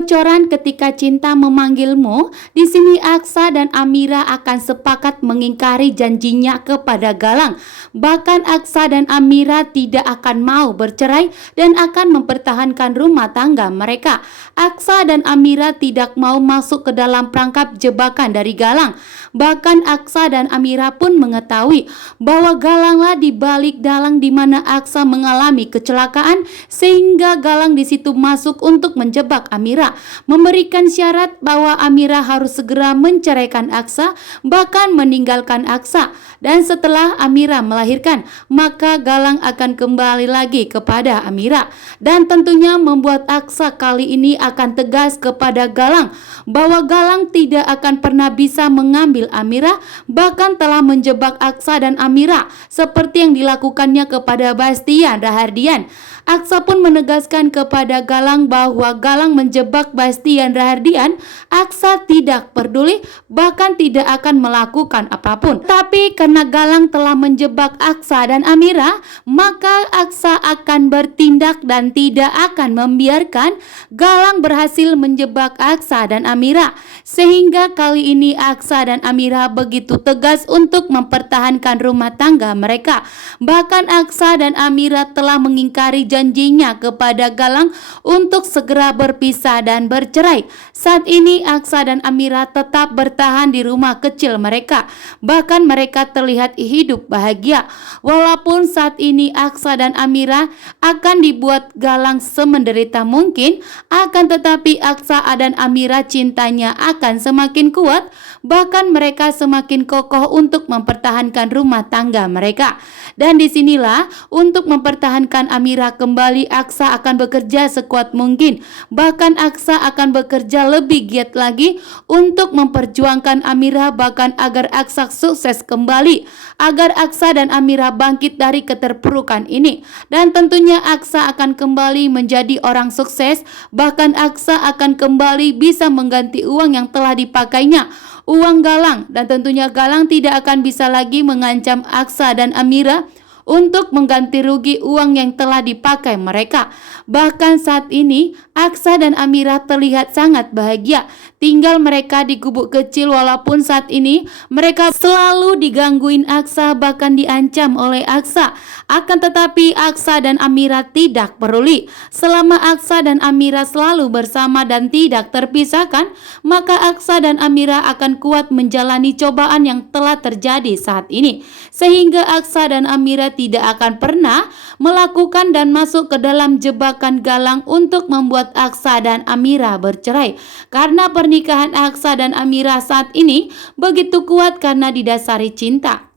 Kebocoran ketika cinta memanggilmu. Di sini Aksa dan Amira akan sepakat mengingkari janjinya kepada Galang. Bahkan Aksa dan Amira tidak akan mau bercerai dan akan mempertahankan rumah tangga mereka. Aksa dan Amira tidak mau masuk ke dalam perangkap jebakan dari Galang. Bahkan Aksa dan Amira pun mengetahui bahwa Galanglah di balik dalang di mana Aksa mengalami kecelakaan, sehingga Galang di situ masuk untuk menjebak Amira, memberikan syarat bahwa Amira harus segera menceraikan Aksa, bahkan meninggalkan Aksa. Dan setelah Amira melahirkan, maka Galang akan kembali lagi kepada Amira. Dan tentunya membuat Aksa kali ini akan tegas kepada Galang bahwa Galang tidak akan pernah bisa mengambil Amira, bahkan telah menjebak Aksa dan Amira seperti yang dilakukannya kepada Bastian Rahardian. Aksa pun menegaskan kepada Galang bahwa Galang menjebak Bastian Rahardian. Aksa tidak peduli, bahkan tidak akan melakukan apapun. Tapi karena Galang telah menjebak Aksa dan Amira, maka Aksa akan bertindak dan tidak akan membiarkan Galang berhasil menjebak Aksa dan Amira. Sehingga kali ini Aksa dan Amira begitu tegas untuk mempertahankan rumah tangga mereka. Bahkan Aksa dan Amira telah mengingkari janjinya kepada Galang untuk segera berpisah dan bercerai. Saat ini Aksa dan Amira tetap bertahan di rumah kecil mereka. Bahkan mereka terlihat hidup bahagia. Walaupun saat ini Aksa dan Amira akan dibuat Galang semenderita mungkin, akan tetapi Aksa dan Amira cintanya akan semakin kuat. Bahkan mereka semakin kokoh untuk mempertahankan rumah tangga mereka. Dan disinilah untuk mempertahankan Amira kembali, Aksa akan bekerja sekuat mungkin. Bahkan Aksa akan bekerja lebih giat lagi untuk memperjuangkan Amira, bahkan agar Aksa sukses kembali, agar Aksa dan Amira bangkit dari keterpurukan ini. Dan tentunya Aksa akan kembali menjadi orang sukses. Bahkan Aksa akan kembali bisa mengganti uang yang telah dipakainya, uang Galang. Dan tentunya Galang tidak akan bisa lagi mengancam Aksa dan Amira untuk mengganti rugi uang yang telah dipakai mereka. Bahkan saat ini Aksa dan Amira terlihat sangat bahagia tinggal mereka di gubuk kecil, walaupun saat ini mereka selalu digangguin Aksa, bahkan diancam oleh Aksa. Akan tetapi Aksa dan Amira tidak peduli. Selama Aksa dan Amira selalu bersama dan tidak terpisahkan, maka Aksa dan Amira akan kuat menjalani cobaan yang telah terjadi saat ini. Sehingga Aksa dan Amira tidak akan pernah melakukan dan masuk ke dalam jebakan Galang untuk membuat Aksa dan Amira bercerai. Karena pernikahan Aksa dan Amira saat ini begitu kuat karena didasari cinta.